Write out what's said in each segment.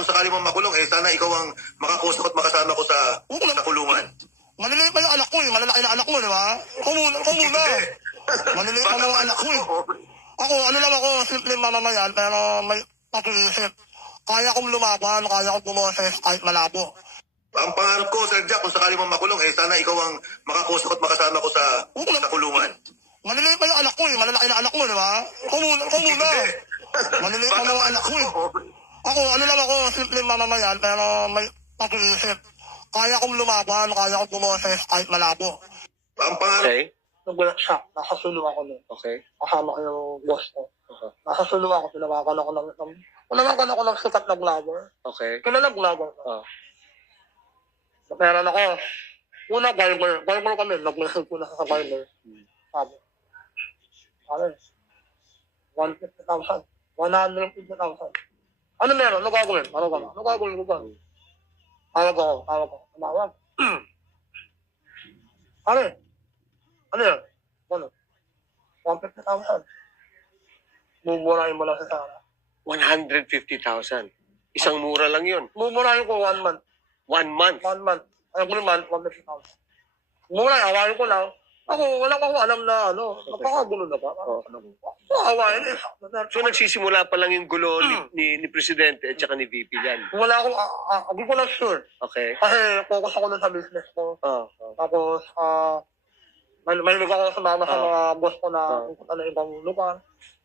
kung sakali mong makulong, sana ikaw ang makakusap at makasama ko sa kulungan. Maliliit pa yung anak ko eh. Malalaki na anak mo, di ba? Ako muna. Maliliit pa yung anak ko eh. Ako, ano lang ako, simple mamamayan, pero may pag-iisip. Kaya kong lumaban, kaya kong bumoses kahit malabo. Ang pangarap ko, Sir Jack, kung sakali mong makulong, sana ikaw ang makakusap at makasama ko sa kulungan. Maliliit pa yung anak ko eh. Malalaki na anak mo, di ba? Ako muna. Maliliit pa yung anak ko eh. Ako, ano lang ako, simple mamamayan, pero may pag-iisip. Kaya kong lumaban, kaya kong bumoses kahit malabo. Ang pangarap... Okay. Nagulat siya, nakasulo ako nun. Okay. Kasama ko yung boss ko. Nakasulo ako, tinawakan ako ng sikat na vlogger. Okay. Kilala vlogger. Meron ako. Una, Viber kami. Nag-message ko na sa Viber. Sabi. 150,000. 150,000. Ano meron? Ano gagawin? Ano gagawin mo ba? Tawag ko. Tumawag. Ano yan? Ano? 150,000. Mumurahin mo lang sa Sara. 150,000. Isang mura lang yun. Mumurahin ko 1 month. 1 month. 1 month. Every month, 150,000. Mumurahin, awayin ko lang. Ako, wala ko alam na napakagulo na ba? Awayin eh. So nagsisimula pa lang yung gulo ni Presidente at saka ni VP yan. Wala akong, hindi ko lang sure. Okay. Kasi focus ako na sa business ko. Tapos, may ako sumama sa mga boss ko na pupunta na ibang lugar.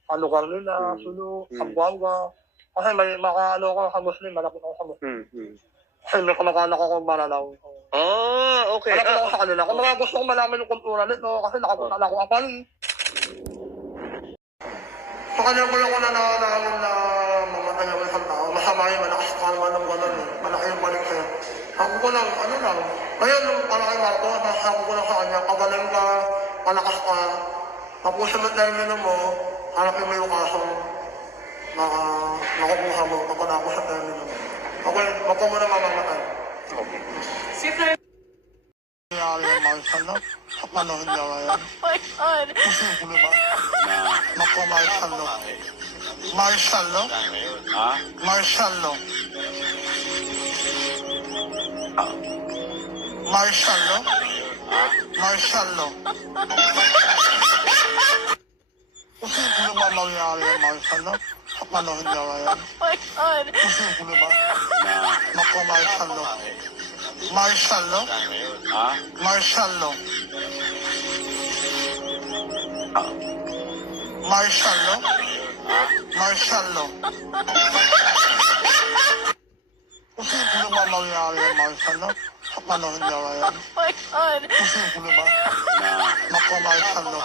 Sa lugar nila, Sulu, Sambuanga. Kasi may makaano ako sa Muslim, malapit ako sa Muslim. Kasi may kamag-anak ako Maranao. Okay. Malapit ako sa kanila. Kung mga gusto kong malaman yung kultura nito, kasi nakapunta na ako apal. Sa kanya ko lang ko na namin na mamatay ako isang tao. Masama yung malakas karma ng gano'n eh. Malaki yung balik sa'yo. Ako ko lang, ano lang. Ngayon, nung palaki Marco, sabi ko lang sa kanya, pagaling ka, palakas ka, tapusin mo termino mo, harapin mo yung kaso na nakukuha mo kapag ako sa termino mo. Okay, wag ko muna mamamatay. Okay. Nangyari yung Marshall, no? Sa panahon niya ngayon. Oh my God! Posible ba? Naku, Marshall, no? Marshall, no? Marshall, no? Marshall, no? Marshall, no? Posible ba mangyari yung Marshall, no? Sa panahon niya ngayon. Oh my God! Posible ba? Naku, Marshall, no? Marshall, no? Marshall, no? Marshall, no? Marshall, no? Posible ba mangyari yung Marshall, no? Sa panahon niya ngayon. Oh my God! Posible ba? Naku, Marshall, no?